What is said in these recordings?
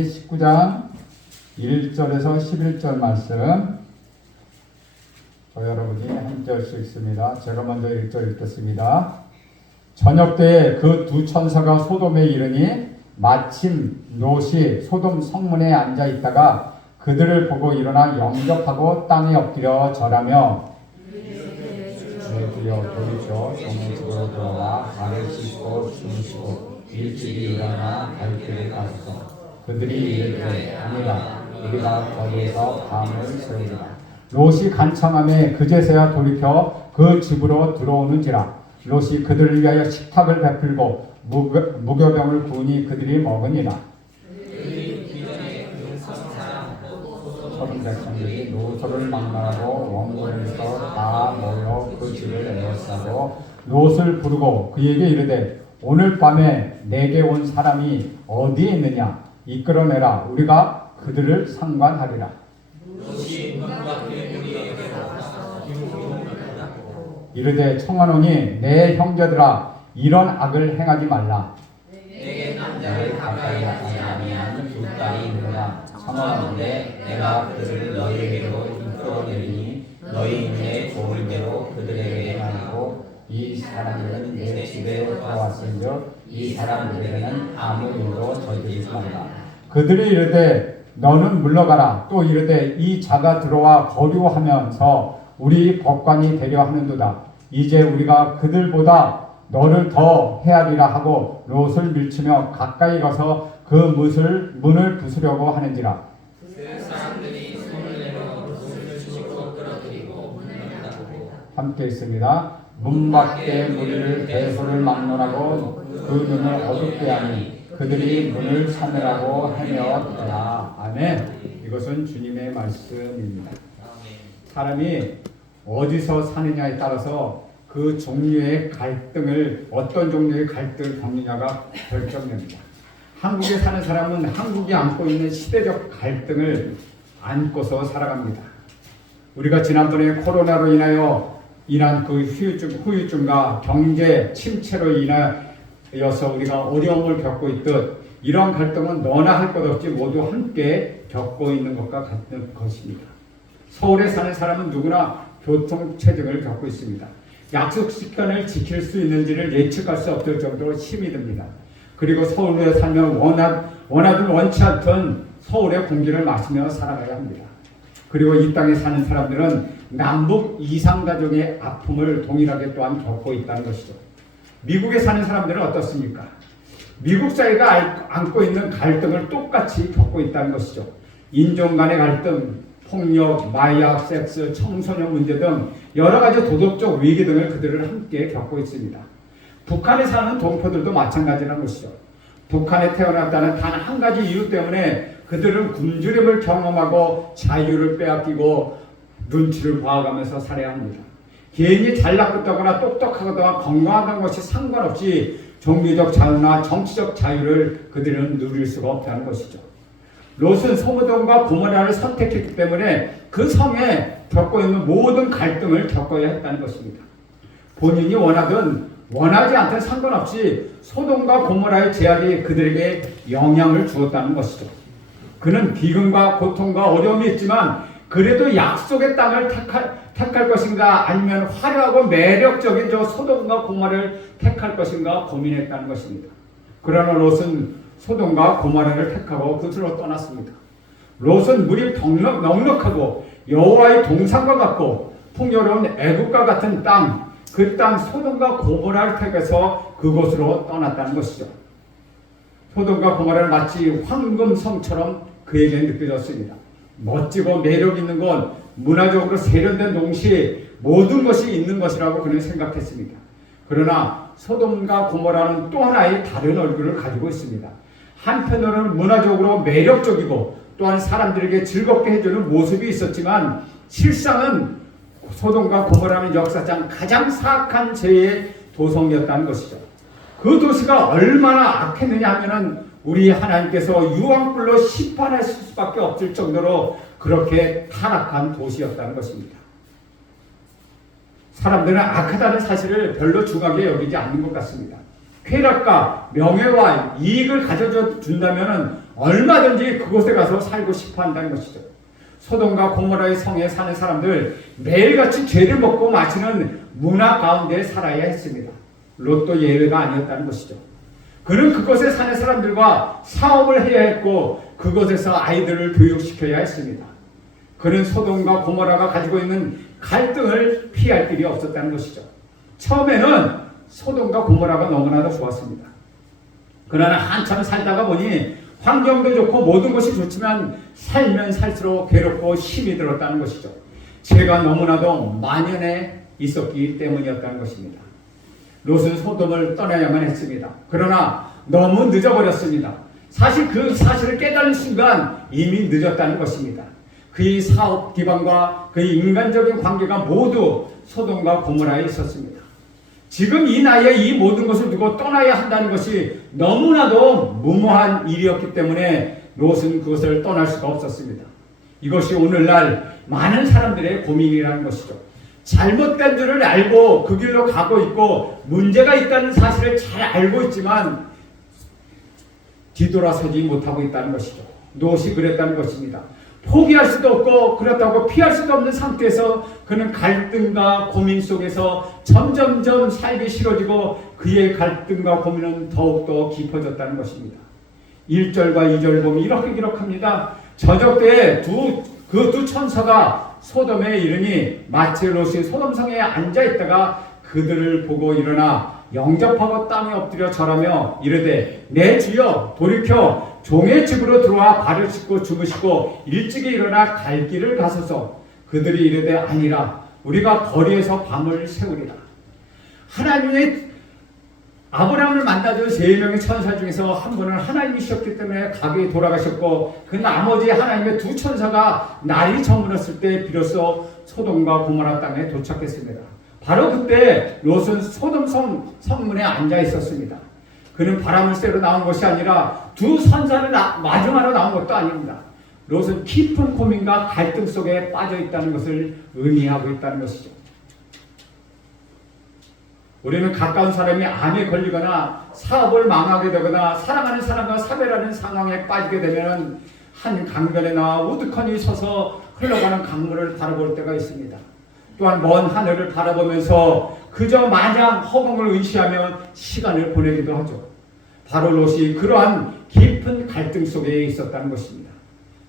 19장 1절에서 11절 말씀 여러분이 한 절씩 읽습니다. 제가 먼저 1절 읽겠습니다. 저녁 때에 그 두 천사가 소돔에 이르니 마침 롯이 소돔 성문에 앉아 있다가 그들을 보고 일어나 영접하고 땅에 엎드려 절하며 주여 돌이켜 종의 집으로 들어와 발을 씻고 주무시고 일찍이 일어나 갈 길을 가소서. 그들이 이르되 아니라 우리가 거기에서 밤을 새우리라. 롯이 간청함에 그제서야 돌이켜 그 집으로 들어오는지라. 롯이 그들을 위하여 식탁을 베풀고 무교병을 구우니 그들이 먹으니라. 서른 백성들이 롯을 막론하고 원군에서 다 모여 그 집을 에워싸고 롯을 부르고 그에게 이르되 오늘 밤에 내게 온 사람이 어디에 있느냐 이끌어내라. 우리가 그들을 상관하리라. 이르되 청하노니 내 형제들아 이런 악을 행하지 말라. 내게 남자를 가까이 하지 아니하는 두 딸이 있느라 청하노니 내가 그들을 너희에게로 이끌어내리니 너희 눈에 좋을 대로 그들에게 말하고 이 사람들은 내 집에 들어왔은즉 이 사람들에게는 아무 일도 저지르지 말라. 그들이 이르되 너는 물러가라. 또 이르되 이 자가 들어와 거류하면서 우리 법관이 되려 하는도다. 이제 우리가 그들보다 너를 더 헤아리라 하고 롯을 밀치며 가까이 가서 그 문을 부수려고 하는지라. 그 사람들이 손을 내려 롯을 짚고 끌어들이고 문을 닫고 함께 있습니다. 문 밖에 무리를 배소를 막론하고 그 눈을 어둡게 하니 그들이 문을 찾으라고 헤매었더라. 아멘. 이것은 주님의 말씀입니다. 사람이 어디서 사느냐에 따라서 그 종류의 갈등을 어떤 종류의 갈등을 겪느냐가 결정됩니다. 한국에 사는 사람은 한국이 안고 있는 시대적 갈등을 안고서 살아갑니다. 우리가 지난번에 코로나로 인한 그 후유증과 경제 침체로 인하여서 우리가 어려움을 겪고 있듯 이러한 갈등은 너나 할 것 없이 모두 함께 겪고 있는 것과 같은 것입니다. 서울에 사는 사람은 누구나 교통체증을 겪고 있습니다. 약속 시간을 지킬 수 있는지를 예측할 수 없을 정도로 힘이 듭니다. 그리고 서울에 살면 원하든 원치 않든 서울의 공기를 마시며 살아가야 합니다. 그리고 이 땅에 사는 사람들은 남북 이상가족의 아픔을 동일하게 또한 겪고 있다는 것이죠. 미국에 사는 사람들은 어떻습니까? 미국 사회가 안고 있는 갈등을 똑같이 겪고 있다는 것이죠. 인종 간의 갈등, 폭력, 마약, 섹스, 청소년 문제 등 여러 가지 도덕적 위기 등을 그들을 함께 겪고 있습니다. 북한에 사는 동포들도 마찬가지라는 것이죠. 북한에 태어났다는 단 한 가지 이유 때문에 그들은 굶주림을 경험하고 자유를 빼앗기고 눈치를 봐가면서 살아야 합니다. 개인이 잘났다거나 똑똑하거나 건강하다는 것이 상관없이 종교적 자유나 정치적 자유를 그들은 누릴 수가 없다는 것이죠. 롯은 소돔과 고모라를 선택했기 때문에 그 성에 겪고 있는 모든 갈등을 겪어야 했다는 것입니다. 본인이 원하든 원하지 않든 상관없이 소돔과 고모라의 제약이 그들에게 영향을 주었다는 것이죠. 그는 비근과 고통과 어려움이 있지만 그래도 약속의 땅을 택할 것인가 아니면 화려하고 매력적인 저 소돔과 고모라를 택할 것인가 고민했다는 것입니다. 그러나 롯은 소돔과 고모라를 택하고 그들로 떠났습니다. 롯은 물이 넉넉하고 여호와의 동산과 같고 풍요로운 애국과 같은 땅, 그 땅 소돔과 고모라를 택해서 그곳으로 떠났다는 것이죠. 소돔과 고모라는 마치 황금성처럼 그에게 느껴졌습니다. 멋지고 매력 있는 건 문화적으로 세련된 동시에 모든 것이 있는 것이라고 그는 생각했습니다. 그러나 소돔과 고모라는 또 하나의 다른 얼굴을 가지고 있습니다. 한편으로는 문화적으로 매력적이고 또한 사람들에게 즐겁게 해주는 모습이 있었지만 실상은 소돔과 고모라는 역사상 가장 사악한 죄의 도성이었다는 것이죠. 그 도시가 얼마나 악했느냐 하면은 우리 하나님께서 유황불로 심판하실 수밖에 없을 정도로 그렇게 타락한 도시였다는 것입니다. 사람들은 악하다는 사실을 별로 중하게 여기지 않는 것 같습니다. 쾌락과 명예와 이익을 가져다 준다면 얼마든지 그곳에 가서 살고 싶어 한다는 것이죠. 소돔과 고모라의 성에 사는 사람들 매일같이 죄를 먹고 마시는 문화 가운데 살아야 했습니다. 롯도 예외가 아니었다는 것이죠. 그는 그곳에 사는 사람들과 사업을 해야 했고 그곳에서 아이들을 교육시켜야 했습니다. 그는 소돔과 고모라가 가지고 있는 갈등을 피할 길이 없었다는 것이죠. 처음에는 소돔과 고모라가 너무나도 좋았습니다. 그러나 한참 살다가 보니 환경도 좋고 모든 것이 좋지만 살면 살수록 괴롭고 힘이 들었다는 것이죠. 죄가 너무나도 만연해 있었기 때문이었다는 것입니다. 롯은 소돔을 떠나야만 했습니다. 그러나 너무 늦어버렸습니다. 사실 그 사실을 깨달은 순간 이미 늦었다는 것입니다. 그의 사업 기반과 그의 인간적인 관계가 모두 소돔과 고모라에 있었습니다. 지금 이 나이에 이 모든 것을 두고 떠나야 한다는 것이 너무나도 무모한 일이었기 때문에 롯은 그것을 떠날 수가 없었습니다. 이것이 오늘날 많은 사람들의 고민이라는 것이죠. 잘못된 줄을 알고 그 길로 가고 있고 문제가 있다는 사실을 잘 알고 있지만 뒤돌아서지 못하고 있다는 것이죠. 롯이 그랬다는 것입니다. 포기할 수도 없고 그렇다고 피할 수도 없는 상태에서 그는 갈등과 고민 속에서 점점점 살기 싫어지고 그의 갈등과 고민은 더욱더 깊어졌다는 것입니다. 1절과 2절 보면 이렇게 기록합니다. 저녁 때에 그 두 천사가 소돔에 이르니 마치 롯이 소돔성에 앉아있다가 그들을 보고 일어나 영접하고 땅에 엎드려 절하며 이르되 내 주여 돌이켜 종의 집으로 들어와 발을 씻고 주무시고 일찍이 일어나 갈 길을 가소서. 그들이 이르되 아니라 우리가 거리에서 밤을 새우리라. 하나님의 아브라함을 만나준 3명의 천사 중에서 한 분은 하나님이셨기 때문에 가게 돌아가셨고 그 나머지 하나님의 2 천사가 날이 저물었을 때 비로소 소돔과 고모라 땅에 도착했습니다. 바로 그때 롯은 소돔 성문에 앉아 있었습니다. 그는 바람을 쐬러 나온 것이 아니라 2 선사를 마중하러 나온 것도 아닙니다. 롯은 깊은 고민과 갈등 속에 빠져 있다는 것을 의미하고 있다는 것이죠. 우리는 가까운 사람이 암에 걸리거나 사업을 망하게 되거나 사랑하는 사람과 사별하는 상황에 빠지게 되면 한 강변에 나와 우두커니 서서 흘러가는 강물을 바라볼 때가 있습니다. 또한 먼 하늘을 바라보면서 그저 마냥 허공을 의시하며 시간을 보내기도 하죠. 바로 롯이 그러한 깊은 갈등 속에 있었다는 것입니다.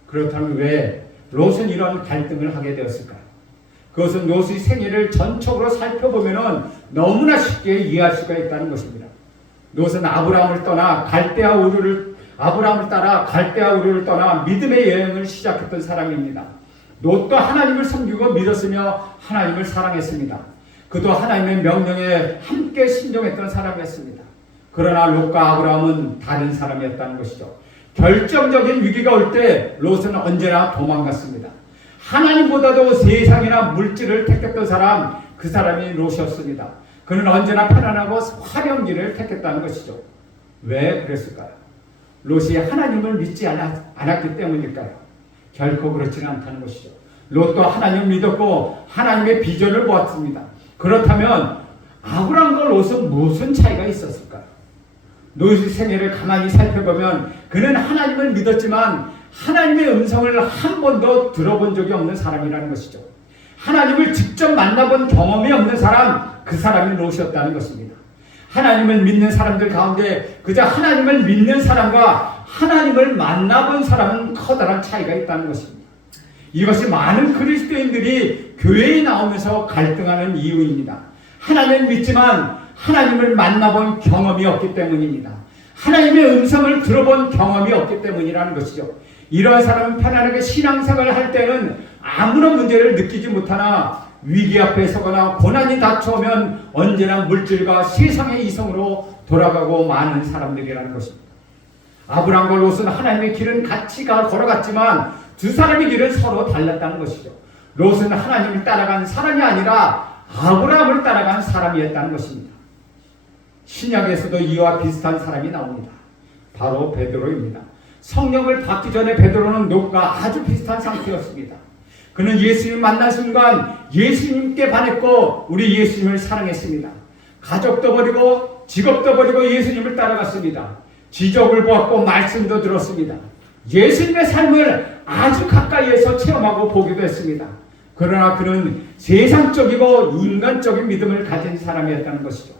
그렇다면 왜 롯은 이런 갈등을 하게 되었을까요? 그것은 롯의 생애를 전적으로 살펴보면 너무나 쉽게 이해할 수가 있다는 것입니다. 롯은 아브라함을 따라 갈대아 우르를 떠나 믿음의 여행을 시작했던 사람입니다. 롯도 하나님을 섬기고 믿었으며 하나님을 사랑했습니다. 그도 하나님의 명령에 함께 순종했던 사람이었습니다. 그러나 롯과 아브라함은 다른 사람이었다는 것이죠. 결정적인 위기가 올 때 롯은 언제나 도망갔습니다. 하나님보다도 세상이나 물질을 택했던 사람, 그 사람이 롯이었습니다. 그는 언제나 편안하고 화려한 길을 택했다는 것이죠. 왜 그랬을까요? 롯이 하나님을 믿지 않았기 때문일까요? 결코 그렇지는 않다는 것이죠. 롯도 하나님을 믿었고 하나님의 비전을 보았습니다. 그렇다면 아브라함과 롯은 무슨 차이가 있었을까요? 롯의 생애를 가만히 살펴보면 그는 하나님을 믿었지만 하나님의 음성을 한 번도 들어본 적이 없는 사람이라는 것이죠. 하나님을 직접 만나본 경험이 없는 사람, 그 사람이 롯이었다는 것입니다. 하나님을 믿는 사람들 가운데 그저 하나님을 믿는 사람과 하나님을 만나본 사람은 커다란 차이가 있다는 것입니다. 이것이 많은 그리스도인들이 교회에 나오면서 갈등하는 이유입니다. 하나님을 믿지만 하나님을 만나본 경험이 없기 때문입니다. 하나님의 음성을 들어본 경험이 없기 때문이라는 것이죠. 이러한 사람은 편안하게 신앙생활을 할 때는 아무런 문제를 느끼지 못하나 위기 앞에 서거나 고난이 닥쳐오면 언제나 물질과 세상의 이성으로 돌아가고 마는 사람들이라는 것입니다. 아브라함과 롯은 하나님의 길은 같이 걸어갔지만 두 사람의 길은 서로 달랐다는 것이죠. 롯은 하나님을 따라간 사람이 아니라 아브라함을 따라간 사람이었다는 것입니다. 신약에서도 이와 비슷한 사람이 나옵니다. 바로 베드로입니다. 성령을 받기 전에 베드로는 롯과 아주 비슷한 상태였습니다. 그는 예수님 만난 순간 예수님께 반했고 우리 예수님을 사랑했습니다. 가족도 버리고 직업도 버리고 예수님을 따라갔습니다. 지적을 보았고 말씀도 들었습니다. 예수님의 삶을 아주 가까이에서 체험하고 보기도 했습니다. 그러나 그는 세상적이고 인간적인 믿음을 가진 사람이었다는 것이죠.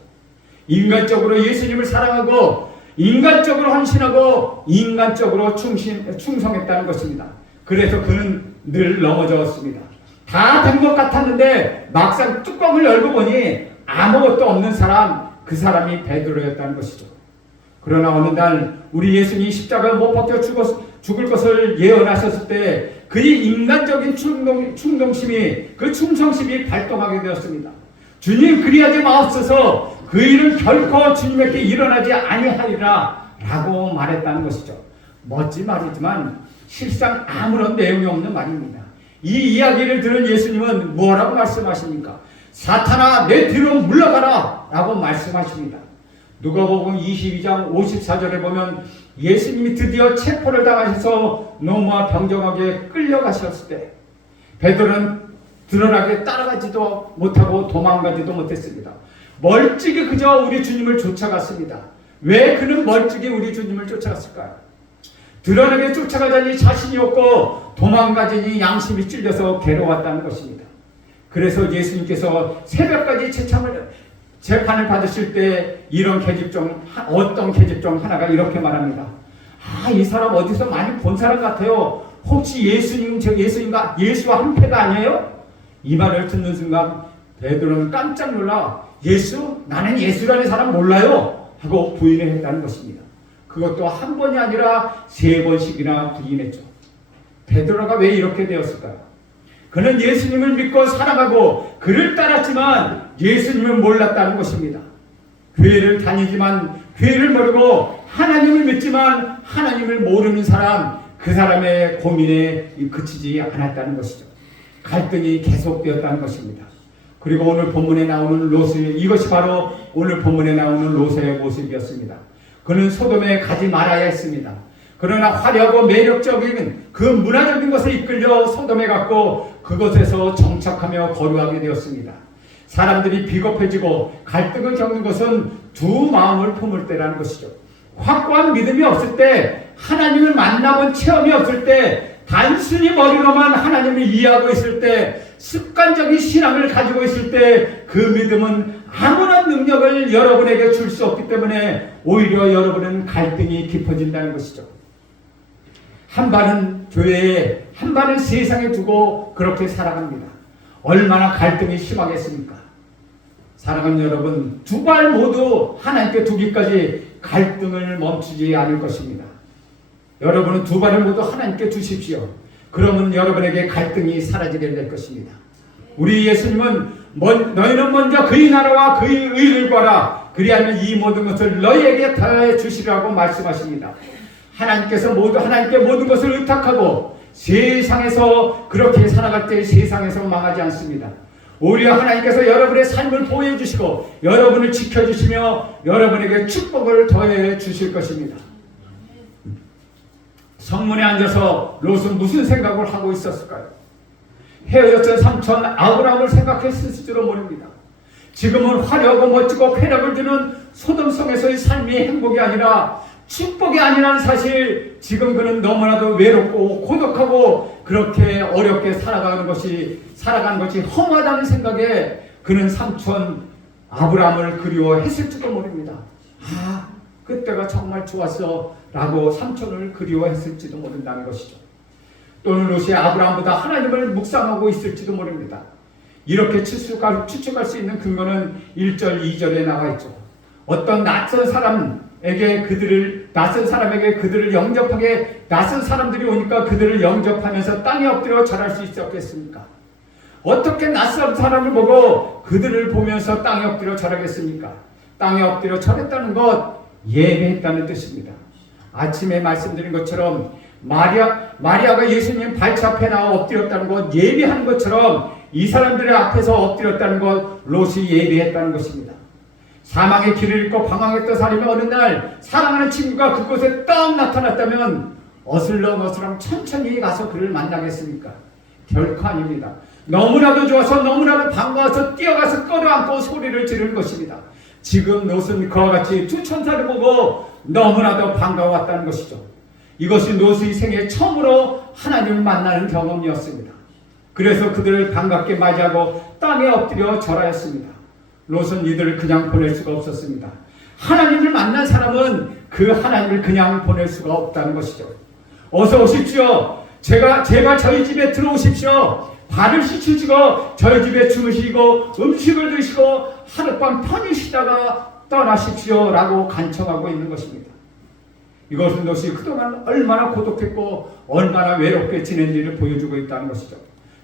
인간적으로 예수님을 사랑하고 인간적으로 헌신하고 인간적으로 충성했다는 것입니다. 그래서 그는 늘 넘어졌습니다. 다 된 것 같았는데 막상 뚜껑을 열고 보니 아무것도 없는 사람, 그 사람이 베드로였다는 것이죠. 그러나 어느 날 우리 예수님이 십자가에 못 박혀 죽을 것을 예언하셨을 때 그의 인간적인 충동심이, 그 충성심이 발동하게 되었습니다. 주님 그리하지 마옵소서, 그 일은 결코 주님에게 일어나지 아니하리라 라고 말했다는 것이죠. 멋진 말이지만 실상 아무런 내용이 없는 말입니다. 이 이야기를 들은 예수님은 뭐라고 말씀하십니까? 사탄아 내 뒤로 물러가라 라고 말씀하십니다. 누가복음 22장 54절에 보면 예수님이 드디어 체포를 당하셔서 노마 병정하게 끌려가셨을 때 베드로는 드러나게 따라가지도 못하고 도망가지도 못했습니다. 멀찍이 그저 우리 주님을 쫓아갔습니다. 왜 그는 멀찍이 우리 주님을 쫓아갔을까요? 드러나게 쫓아가자니 자신이 없고 도망가자니 양심이 찔려서 괴로웠다는 것입니다. 그래서 예수님께서 새벽까지 재판을 받으실 때 이런 계집 중 어떤 계집 중 하나가 이렇게 말합니다. 이 사람 어디서 많이 본 사람 같아요. 혹시 예수님과 예수와 한패가 아니에요? 이 말을 듣는 순간 베드로는 깜짝 놀라 예수? 나는 예수라는 사람 몰라요 하고 부인을 했다는 것입니다. 그것도 한 번이 아니라 3번씩이나 부인했죠. 베드로가 왜 이렇게 되었을까요? 그는 예수님을 믿고 사랑하고 그를 따랐지만 예수님을 몰랐다는 것입니다. 교회를 다니지만 교회를 모르고 하나님을 믿지만 하나님을 모르는 사람, 그 사람의 고민에 그치지 않았다는 것이죠. 갈등이 계속되었다는 것입니다. 그리고 오늘 본문에 나오는 이것이 바로 오늘 본문에 나오는 롯의 모습이었습니다. 그는 소돔에 가지 말아야 했습니다. 그러나 화려하고 매력적인 그 문화적인 것에 이끌려 소돔에 갔고 그곳에서 정착하며 거류하게 되었습니다. 사람들이 비겁해지고 갈등을 겪는 것은 두 마음을 품을 때라는 것이죠. 확고한 믿음이 없을 때, 하나님을 만나본 체험이 없을 때, 단순히 머리로만 하나님을 이해하고 있을 때, 습관적인 신앙을 가지고 있을 때 그 믿음은 아무런 능력을 여러분에게 줄 수 없기 때문에 오히려 여러분은 갈등이 깊어진다는 것이죠. 한 발은 교회에, 한 발은 세상에 두고 그렇게 살아갑니다. 얼마나 갈등이 심하겠습니까? 사랑하는 여러분, 두 발 모두 하나님께 두기까지 갈등을 멈추지 않을 것입니다. 여러분은 두 발을 모두 하나님께 두십시오. 그러면 여러분에게 갈등이 사라지게 될 것입니다. 우리 예수님은 너희는 먼저 그의 나라와 그의 의를 구하라. 그리하면 이 모든 것을 너희에게 더해 주시라고 말씀하십니다. 하나님께 모든 것을 의탁하고 세상에서 그렇게 살아갈 때 세상에서 망하지 않습니다. 오히려 하나님께서 여러분의 삶을 보호해 주시고 여러분을 지켜주시며 여러분에게 축복을 더해 주실 것입니다. 성문에 앉아서 롯은 무슨 생각을 하고 있었을까요? 헤어졌던 삼촌 아브라함을 생각했을지도 모릅니다. 지금은 화려하고 멋지고 쾌락을 주는 소돔성에서의 삶이 행복이 아니라 축복이 아니라는 사실, 지금 그는 너무나도 외롭고 고독하고 그렇게 어렵게 살아가는 것이 험하다는 생각에 그는 삼촌 아브라함을 그리워했을지도 모릅니다. 그때가 정말 좋았어 라고 삼촌을 그리워했을지도 모른다는 것이죠. 또는 롯이 아브라함보다 하나님을 묵상하고 있을지도 모릅니다. 이렇게 추측할 수 있는 근거는 1절, 2절에 나와 있죠. 어떤 낯선 사람에게 그들을 영접하게, 낯선 사람들이 오니까 그들을 영접하면서 땅에 엎드려 절할 수 있었겠습니까? 어떻게 낯선 사람을 보고 그들을 보면서 땅에 엎드려 절하겠습니까? 땅에 엎드려 절했다는 것, 예배했다는 뜻입니다. 아침에 말씀드린 것처럼 마리아가 예수님 발치 앞에 나와 엎드렸다는 것, 예배한 것처럼 이 사람들의 앞에서 엎드렸다는 것, 롯이 예배했다는 것입니다. 사망의 길을 잃고 방황했던 사람이 어느 날 사랑하는 친구가 그곳에 딱 나타났다면 어슬렁어슬렁 천천히 가서 그를 만나겠습니까? 결코 아닙니다. 너무나도 좋아서 너무나도 반가워서 뛰어가서 끌어안고 소리를 지르는 것입니다. 지금 롯은 그와 같이 두 천사를 보고 너무나도 반가웠다는 것이죠. 이것이 롯의 생애 처음으로 하나님을 만나는 경험이었습니다. 그래서 그들을 반갑게 맞이하고 땅에 엎드려 절하였습니다. 롯은 이들을 그냥 보낼 수가 없었습니다. 하나님을 만난 사람은 그 하나님을 그냥 보낼 수가 없다는 것이죠. 어서 오십시오. 제발 저희 집에 들어오십시오. 발을 씻으시고 저희 집에 주무시고 음식을 드시고 하룻밤 편히 쉬다가 떠나십시오 라고 간청하고 있는 것입니다. 이것은 롯이 그동안 얼마나 고독했고 얼마나 외롭게 지낸지를 보여주고 있다는 것이죠.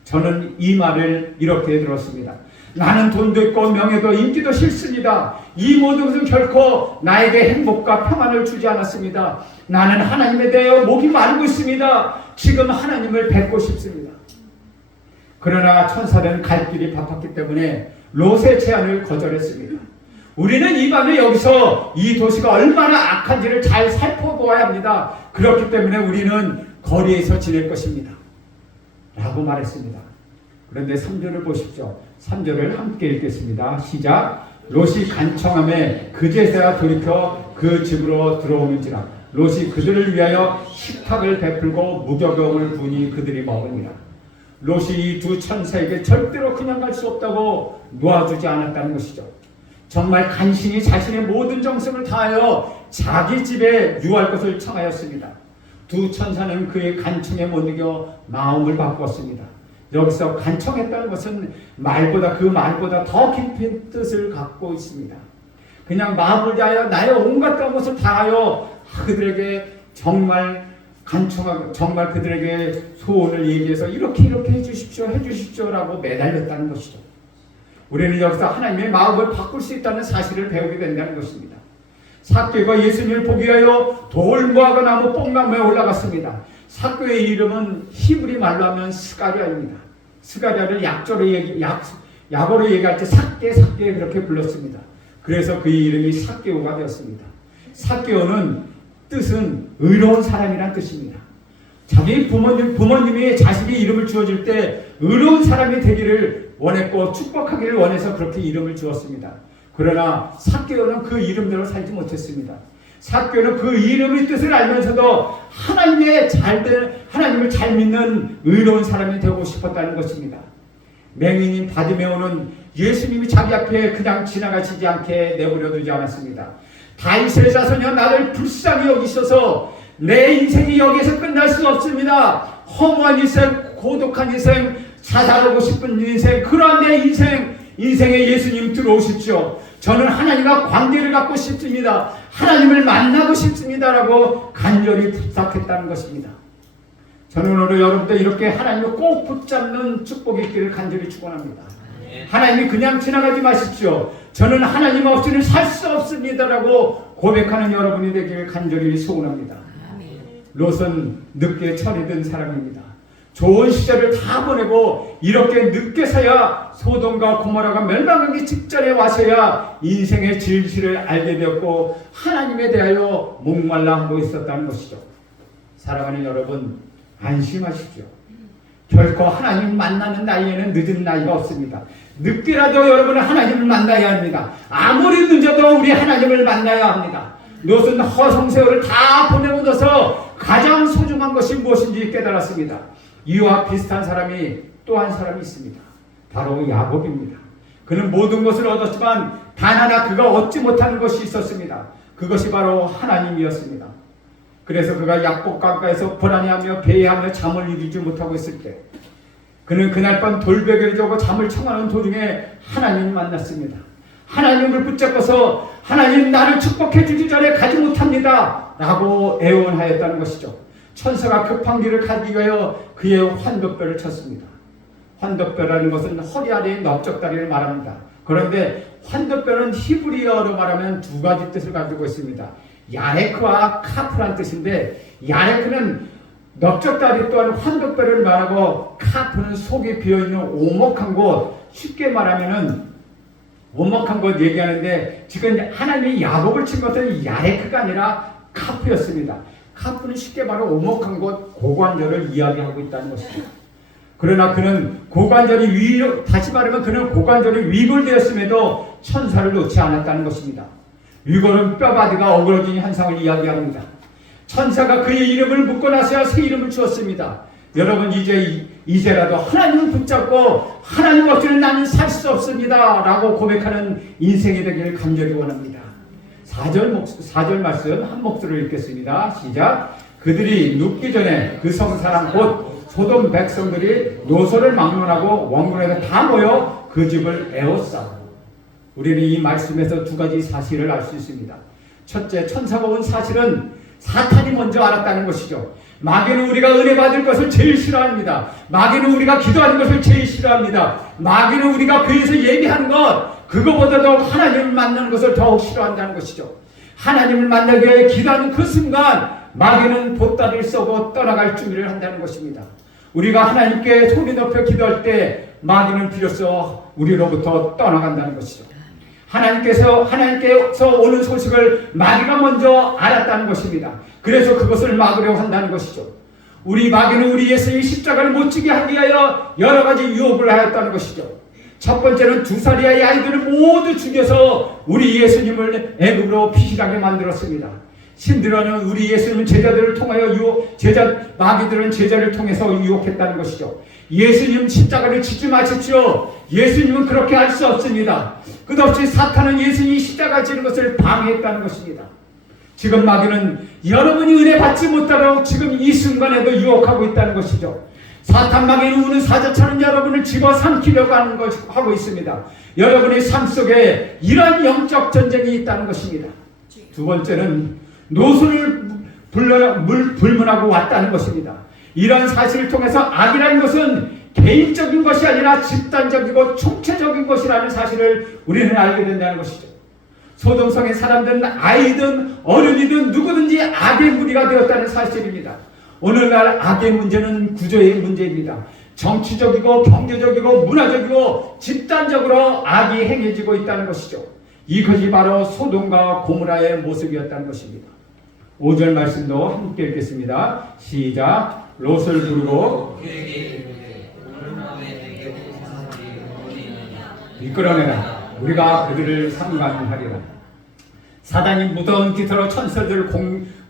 저는 이 말을 이렇게 들었습니다. 나는 돈도 있고 명예도 인기도 싫습니다. 이 모든 것은 결코 나에게 행복과 평안을 주지 않았습니다. 나는 하나님에 대하여 목이 마르고 있습니다. 지금 하나님을 뵙고 싶습니다. 그러나 천사는 갈 길이 바빴기 때문에 롯의 제안을 거절했습니다. 우리는 이 밤에 여기서 이 도시가 얼마나 악한지를 잘 살펴보아야 합니다. 그렇기 때문에 우리는 거리에서 지낼 것입니다. 라고 말했습니다. 그런데 3절을 보십시오. 3절을 함께 읽겠습니다. 시작. 롯이 간청함에 그제서야 돌이켜 그 집으로 들어오는지라. 롯이 그들을 위하여 식탁을 베풀고 무교병을 부니 그들이 먹으니라. 롯이 이 두 천사에게 절대로 그냥 갈 수 없다고 놓아주지 않았다는 것이죠. 정말 간신히 자신의 모든 정성을 다하여 자기 집에 유할 것을 청하였습니다. 두 천사는 그의 간청에 못 이겨 마음을 바꿨습니다. 여기서 간청했다는 것은 그 말보다 더 깊은 뜻을 갖고 있습니다. 그냥 마음을 다하여 나의 온갖 것을 다하여 그들에게 정말 간청하고 정말 그들에게 소원을 얘기해서 이렇게 해주십시오 라고 매달렸다는 것이죠. 우리는 여기서 하나님의 마음을 바꿀 수 있다는 사실을 배우게 된다는 것입니다. 삭개가 예수님을 보기 위하여 돌무화과 나무 뽕나무에 올라갔습니다. 삭개의 이름은 히브리 말로 하면 스가랴입니다. 스가랴를 약어로 얘기할 때 삭개 그렇게 불렀습니다. 그래서 그의 이름이 삭개오가 되었습니다. 삭개오는 뜻은 의로운 사람이란 뜻입니다. 자기 부모님이 자식의 이름을 지어줄 때 의로운 사람이 되기를 원했고 축복하기를 원해서 그렇게 이름을 지었습니다. 그러나 삭개오는 그 이름대로 살지 못했습니다. 삭개오는 그 이름의 뜻을 알면서도 하나님을 잘 믿는 의로운 사람이 되고 싶었다는 것입니다. 맹인인 바디메오는 예수님이 자기 앞에 그냥 지나가시지 않게 내버려 두지 않았습니다. 다윗의 자손이여 나를 불쌍히 여기셔서 내 인생이 여기에서 끝날 수 없습니다. 허무한 인생, 고독한 인생, 자살하고 싶은 인생, 그러한 내 인생에 예수님 들어오십시오. 저는 하나님과 관계를 갖고 싶습니다. 하나님을 만나고 싶습니다 라고 간절히 부탁했다는 것입니다. 저는 오늘 여러분들 이렇게 하나님을 꼭 붙잡는 축복이 있기를 간절히 축원합니다. 하나님이 그냥 지나가지 마십시오. 저는 하나님 없이는 살 수 없습니다 라고 고백하는 여러분이 되기를 간절히 소원합니다. 롯은 늦게 철이 든 사람입니다. 좋은 시절을 다 보내고 이렇게 늦게서야 소돔과 고모라가 멸망하기 직전에 와서야 인생의 진실을 알게 되었고 하나님에 대하여 목말라 하고 있었다는 것이죠. 사랑하는 여러분, 안심하십시오. 결코 하나님 만나는 나이에는 늦은 나이가 없습니다. 늦게라도 여러분은 하나님을 만나야 합니다. 아무리 늦어도 우리 하나님을 만나야 합니다. 롯은 허송세월을 다 보내고 나서 가장 소중한 것이 무엇인지 깨달았습니다. 이와 비슷한 사람이 또 한 사람이 있습니다. 바로 야곱입니다. 그는 모든 것을 얻었지만 단 하나 그가 얻지 못하는 것이 있었습니다. 그것이 바로 하나님이었습니다. 그래서 그가 약복강가에서 불안해하며 배회하며 잠을 이루지 못하고 있을 때 그는 그날 밤 돌베개를 저고 잠을 청하는 도중에 하나님을 만났습니다. 하나님을 붙잡고서 하나님 나를 축복해 주기 전에 가지 못합니다 라고 애원하였다는 것이죠. 천사가 급한 길을 가기 위하여 그의 환도뼈를 쳤습니다. 환도뼈라는 것은 허리 아래의 넓적다리를 말합니다. 그런데 환도뼈는 히브리어로 말하면 두 가지 뜻을 가지고 있습니다. 야레크와 카프란 뜻인데 야레크는 넓적다리 또한 환도뼈를 말하고 카프는 속이 비어있는 오목한 곳, 쉽게 말하면은 오목한 곳 얘기하는데 지금 하나님이 야곱을 친 것은 야레크가 아니라 카프였습니다. 카프는 쉽게 말하면 오목한 곳, 고관절을 이야기하고 있다는 것이죠. 그러나 그는 다시 말하면 그는 고관절이 위골되었음에도 천사를 놓지 않았다는 것입니다. 위골은 뼈바디가 어그러진 현상을 이야기합니다. 천사가 그의 이름을 묻고 나서야 새 이름을 주었습니다. 여러분 이제라도 하나님을 붙잡고 하나님 없이는 나는 살 수 없습니다 라고 고백하는 인생이 되기를 간절히 원합니다. 4절 말씀 한 목소리로 읽겠습니다. 시작. 그들이 눕기 전에 그 성사람 곧 소돔 백성들이 노소를 막론하고 원군에서 다 모여 그 집을 에워싸고. 우리는 이 말씀에서 두 가지 사실을 알 수 있습니다. 첫째, 천사가 온 사실은 사탄이 먼저 알았다는 것이죠. 마귀는 우리가 은혜 받을 것을 제일 싫어합니다. 마귀는 우리가 기도하는 것을 제일 싫어합니다. 마귀는 우리가 교회에서 예배하는 것, 그거보다도 하나님을 만나는 것을 더욱 싫어한다는 것이죠. 하나님을 만나기 위해 기도하는 그 순간 마귀는 보따리를 쏘고 떠나갈 준비를 한다는 것입니다. 우리가 하나님께 소리 높여 기도할 때 마귀는 비로소 우리로부터 떠나간다는 것이죠. 하나님께서 오는 소식을 마귀가 먼저 알았다는 것입니다. 그래서 그것을 막으려고 한다는 것이죠. 우리 마귀는 우리 예수님이 십자가를 못 지게 하기 위하여 여러 가지 유혹을 하였다는 것이죠. 첫 번째는 2살 이하의 아이들을 모두 죽여서 우리 예수님을 애굽으로 피신하게 만들었습니다. 신들어는 우리 예수님 제자들을 통하여 마귀들은 제자를 통해서 유혹했다는 것이죠. 예수님 십자가를 지지 마십시오. 예수님은 그렇게 할 수 없습니다. 끝없이 사탄은 예수님이 십자가 지는 것을 방해했다는 것입니다. 지금 마귀는 여러분이 은혜 받지 못하도록 지금 이 순간에도 유혹하고 있다는 것이죠. 사탄 마귀는 우는 사자처럼 여러분을 집어삼키려고 하고 있습니다. 여러분의 삶 속에 이런 영적 전쟁이 있다는 것입니다. 두 번째는 노수를 불문하고 왔다는 것입니다. 이런 사실을 통해서 악이라는 것은 개인적인 것이 아니라 집단적이고 총체적인 것이라는 사실을 우리는 알게 된다는 것이죠. 소돔성의 사람들은 아이든 어른이든 누구든지 악의 무리가 되었다는 사실입니다. 오늘날 악의 문제는 구조의 문제입니다. 정치적이고 경제적이고 문화적이고 집단적으로 악이 행해지고 있다는 것이죠. 이것이 바로 소돔과 고모라의 모습이었다는 것입니다. 5절 말씀도 함께 읽겠습니다. 시작. 롯을 부르고 이끌어내라. 우리가 그들을 상관하리라. 사단이 무더운 기세로 천사들을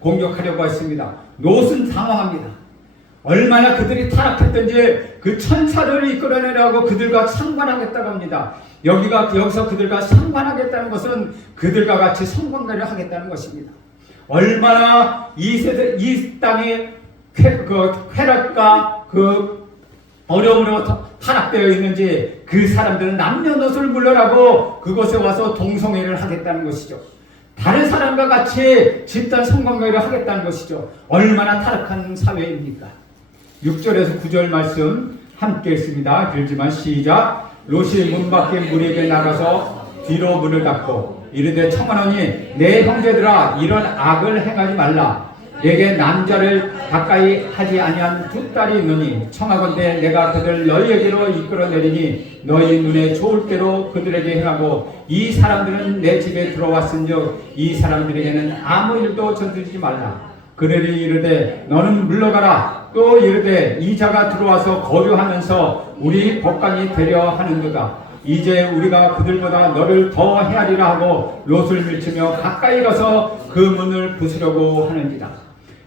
공격하려고 했습니다. 롯은 당황합니다. 얼마나 그들이 타락했던지 그 천사들을 이끌어내라고 그들과 상관하겠다고 합니다. 여기서 그들과 상관하겠다는 것은 그들과 같이 성관계를 하겠다는 것입니다. 얼마나 이 땅의 쾌락과 그 어려움으로 타락되어 있는지 그 사람들은 남녀노소를 물러나고 그곳에 와서 동성애를 하겠다는 것이죠. 다른 사람과 같이 집단 성관계를 하겠다는 것이죠. 얼마나 타락한 사회입니까? 6절에서 9절 말씀 함께 읽습니다. 길지만 시작. 롯이 문 밖에 무리에게 나가서 뒤로 문을 닫고 이르되 청하노니 내 형제들아 이런 악을 행하지 말라. 내게 남자를 가까이 하지 아니한 두 딸이 있느니 청하건대 내가 그들 너희에게로 이끌어내리니 너희 눈에 좋을 대로 그들에게 행하고 이 사람들은 내 집에 들어왔은즉 이 사람들에게는 아무 일도 저지르지 말라. 그들이 이르되 너는 물러가라. 또 이르되 이 자가 들어와서 거류하면서 우리 법관이 되려 하는도다. 이제 우리가 그들보다 너를 더 헤아리라 하고 롯을 밀치며 가까이 가서 그 문을 부수려고 하는지라.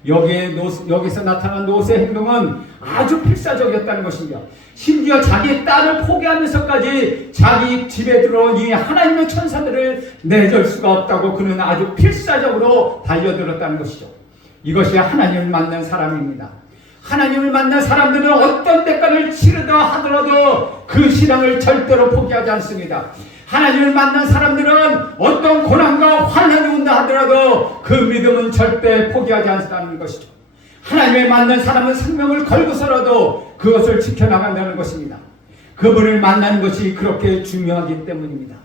여기서 나타난 롯의 행동은 아주 필사적이었다는 것입니다. 심지어 자기 딸을 포기하면서까지 자기 집에 들어온 이 하나님의 천사들을 내줄 수가 없다고 그는 아주 필사적으로 달려들었다는 것이죠. 이것이 하나님을 만난 사람입니다. 하나님을 만난 사람들은 어떤 대가를 치르다 하더라도 그 신앙을 절대로 포기하지 않습니다. 하나님을 만난 사람들은 어떤 고난과 환난이 온다 하더라도 그 믿음은 절대 포기하지 않는다는 것이죠. 하나님을 만난 사람은 생명을 걸고서라도 그것을 지켜나간다는 것입니다. 그분을 만나는 것이 그렇게 중요하기 때문입니다.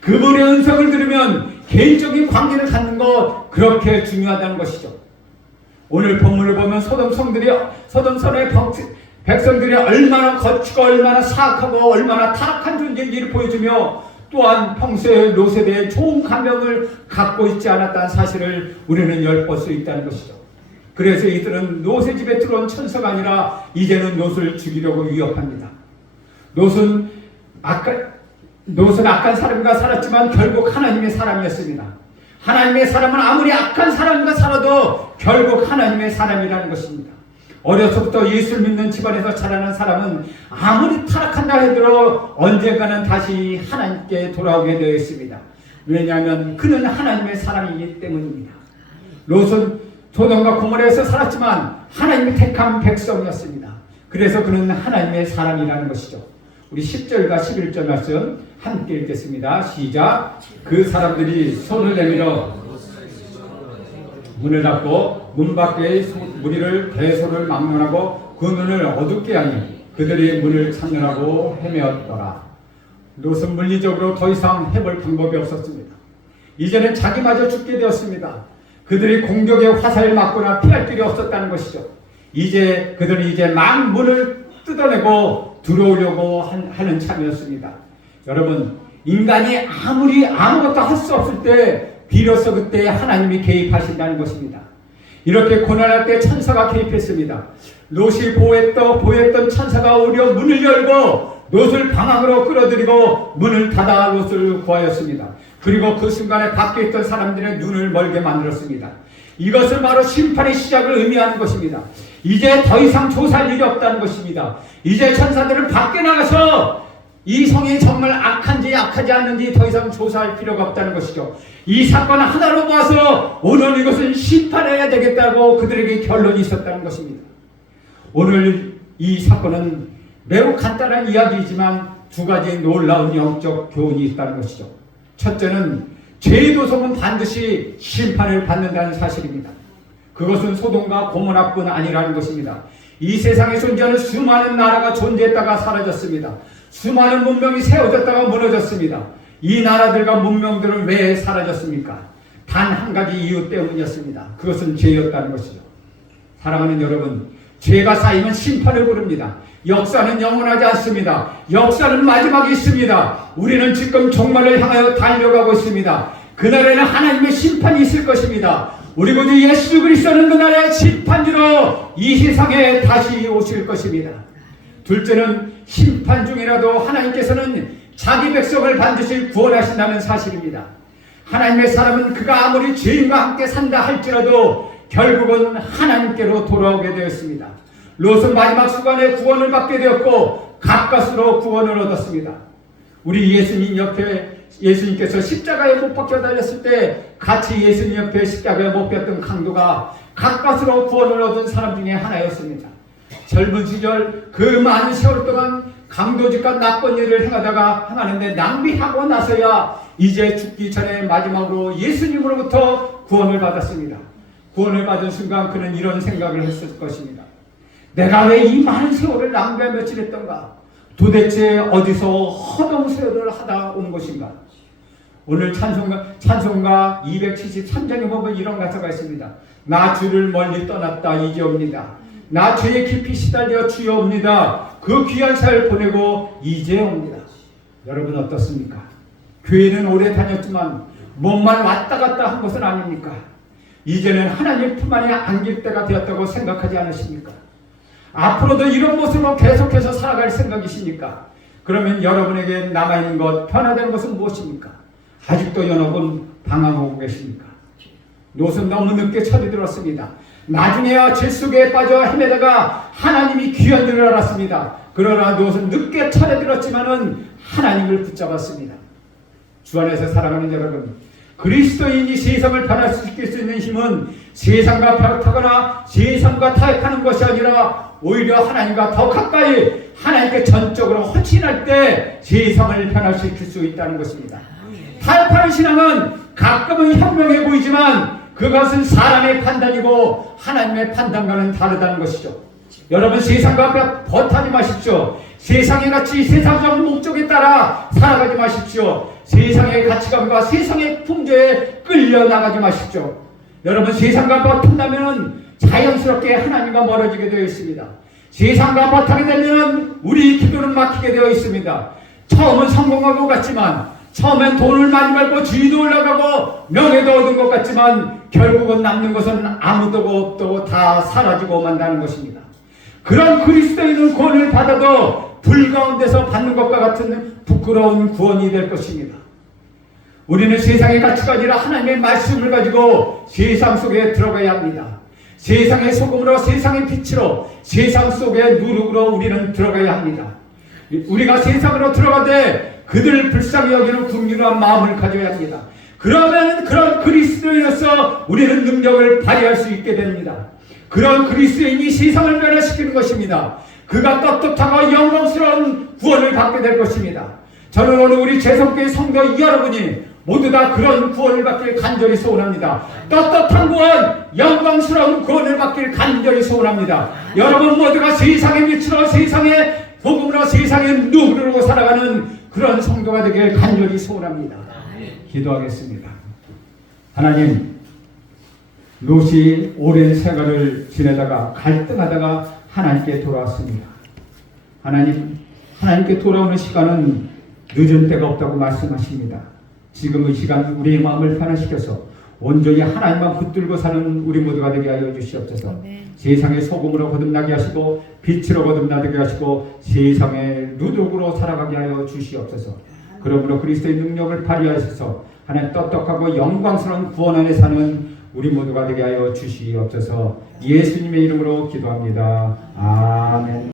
그분의 음성을 들으면 개인적인 관계를 갖는 것 그렇게 중요하다는 것이죠. 오늘 본문을 보면 소돔성의 백성들이 얼마나 거치고 얼마나 사악하고 얼마나 타락한 존재인지를 보여주며 또한 평소에 롯에 대해 좋은 감명을 갖고 있지 않았다는 사실을 우리는 엿볼 수 있다는 것이죠. 그래서 이들은 롯의 집에 들어온 천사가 아니라 이제는 롯을 죽이려고 위협합니다. 롯은 악한 사람과 살았지만 결국 하나님의 사람이었습니다. 하나님의 사람은 아무리 악한 사람과 살아도 결국 하나님의 사람이라는 것입니다. 어려서부터 예수를 믿는 집안에서 자라난 사람은 아무리 타락한다 해도 언젠가는 다시 하나님께 돌아오게 되어 있습니다. 왜냐하면 그는 하나님의 사람이기 때문입니다. 롯은 소돔과 고모라에서 살았지만 하나님이 택한 백성이었습니다. 그래서 그는 하나님의 사람이라는 것이죠. 우리 10절과 11절 말씀 함께 읽겠습니다. 시작. 그 사람들이 손을 내밀어 문을 닫고 문 밖의 무리를 대소를 막론하고 그 눈을 어둡게 하니 그들이 문을 찾느라고 헤매었더라. 롯은 물리적으로 더 이상 해볼 방법이 없었습니다. 이제는 자기마저 죽게 되었습니다. 그들이 공격의 화살을 맞거나 피할 길이 없었다는 것이죠. 그들은 막 문을 뜯어내고 들어오려고 하는 참이었습니다. 여러분, 인간이 아무리 아무것도 할 수 없을 때 비로소 그때 하나님이 개입하신다는 것입니다. 이렇게 고난할 때 천사가 개입했습니다. 롯이 보였던 천사가 오히려 문을 열고 롯을 방황으로 끌어들이고 문을 닫아 롯을 구하였습니다. 그리고 그 순간에 밖에 있던 사람들의 눈을 멀게 만들었습니다. 이것은 바로 심판의 시작을 의미하는 것입니다. 이제 더 이상 조사할 일이 없다는 것입니다. 이제 천사들은 밖에 나가서 이 성이 정말 악한지 악하지 않는지 더 이상 조사할 필요가 없다는 것이죠. 이 사건 하나로 봐서 오늘 이것은 심판해야 되겠다고 그들에게 결론이 있었다는 것입니다. 오늘 이 사건은 매우 간단한 이야기이지만 두 가지 놀라운 영적 교훈이 있다는 것이죠. 첫째는 죄의 도성은 반드시 심판을 받는다는 사실입니다. 그것은 소돔과 고모라뿐 아니라는 것입니다. 이 세상에 존재하는 수많은 나라가 존재했다가 사라졌습니다. 수많은 문명이 세워졌다가 무너졌습니다. 이 나라들과 문명들은 왜 사라졌습니까? 단 한 가지 이유 때문이었습니다. 그것은 죄였다는 것이죠. 사랑하는 여러분, 죄가 쌓이면 심판을 부릅니다. 역사는 영원하지 않습니다. 역사는 마지막이 있습니다. 우리는 지금 종말을 향하여 달려가고 있습니다. 그날에는 하나님의 심판이 있을 것입니다. 우리 구주 예수 그리스도는 그날의 심판주로 이 세상에 다시 오실 것입니다. 둘째는 심판 중이라도 하나님께서는 자기 백성을 반드시 구원하신다는 사실입니다. 하나님의 사람은 그가 아무리 죄인과 함께 산다 할지라도 결국은 하나님께로 돌아오게 되었습니다. 롯은 마지막 순간에 구원을 받게 되었고 가까스로 구원을 얻었습니다. 우리 예수님께서 십자가에 못 박혀 달렸을 때 같이 예수님 옆에 십자가에 못 박혔던 강도가 가까스로 구원을 얻은 사람 중에 하나였습니다. 젊은 시절 그 많은 세월 동안 강도짓과 나쁜 일을 행하는데 낭비하고 나서야 이제 죽기 전에 마지막으로 예수님으로부터 구원을 받았습니다. 구원을 받은 순간 그는 이런 생각을 했을 것입니다. 내가 왜 이 많은 세월을 낭비하며 지냈던가? 도대체 어디서 허동세월을 하다 온 것인가? 오늘 찬송가 273장에 보면 이런 가사가 있습니다. 나 주를 멀리 떠났다 이제옵니다. 나 죄에 깊이 시달려 주여옵니다. 그 귀한 사를 보내고 이제 옵니다. 여러분 어떻습니까? 교회는 오래 다녔지만 몸만 왔다 갔다 한 것은 아닙니까? 이제는 하나님 품 안에 안길 때가 되었다고 생각하지 않으십니까? 앞으로도 이런 모습으로 계속해서 살아갈 생각이십니까? 그러면 여러분에게 남아있는 것, 변화되는 것은 무엇입니까? 아직도 여러분 방황하고 계십니까? 롯은 너무 늦게 철이 들었습니다. 나중에야 죄 속에 빠져 헤매다가 하나님이 귀한 줄 알았습니다. 그러나 롯은 늦게 철에 들었지만은 하나님을 붙잡았습니다. 주 안에서 사랑하는 여러분, 그리스도인이 세상을 변화시킬 수 있는 힘은 세상과 타협하거나 세상과 타협하는 것이 아니라 오히려 하나님과 더 가까이 하나님께 전적으로 헌신할 때 세상을 변화시킬 수 있다는 것입니다. 타협하는 신앙은 가끔은 현명해 보이지만 그것은 사람의 판단이고 하나님의 판단과는 다르다는 것이죠. 여러분 세상과 버타지 마십시오. 세상의 가치, 세상적 목적에 따라 살아가지 마십시오. 세상의 가치관과 세상의 풍조에 끌려나가지 마십시오. 여러분 세상과 버틴다면 자연스럽게 하나님과 멀어지게 되어 있습니다. 세상과 버타게 되면 우리 기도는 막히게 되어 있습니다. 처음은 성공한 것 같지만 처음엔 돈을 많이 벌고 지위도 올라가고 명예도 얻은 것 같지만 결국은 남는 것은 아무도 없고 다 사라지고 만다는 것입니다. 그런 그리스도인은 구원을 받아도 불 가운데서 받는 것과 같은 부끄러운 구원이 될 것입니다. 우리는 세상의 가치가 아니라 하나님의 말씀을 가지고 세상 속에 들어가야 합니다. 세상의 소금으로, 세상의 빛으로, 세상 속의 누룩으로 우리는 들어가야 합니다. 우리가 세상으로 들어가되 그들을 불쌍히 여기는 긍휼한 마음을 가져야 합니다. 그러면 그런 그리스도인으로서 우리는 능력을 발휘할 수 있게 됩니다. 그런 그리스도인이 세상을 변화시키는 것입니다. 그가 떳떳하고 영광스러운 구원을 받게 될 것입니다. 저는 오늘 우리 재성교회 성도 여러분이 모두 다 그런 구원을 받길 간절히 소원합니다. 떳떳한 구원, 영광스러운 구원을 받길 간절히 소원합니다. 여러분 모두가 세상의 빛으로, 세상의 복음으로, 세상의 누구로 살아가는 그런 성도가 되길 간절히 소원합니다. 기도하겠습니다. 하나님, 롯이 오랜 생활을 지내다가 갈등하다가 하나님께 돌아왔습니다. 하나님께 돌아오는 시간은 늦은 때가 없다고 말씀하십니다. 지금 이 시간 우리의 마음을 변화시켜서 온전히 하나님만 붙들고 사는 우리 모두가 되게 하여 주시옵소서. 세상의 소금으로 거듭나게 하시고 빛으로 거듭나게 하시고 세상의 누룩으로 살아가게 하여 주시옵소서. 그러므로 그리스도의 능력을 발휘하셔서 하나님 떳떳하고 영광스러운 구원 안에 사는 우리 모두가 되게 하여 주시옵소서. 예수님의 이름으로 기도합니다. 아멘.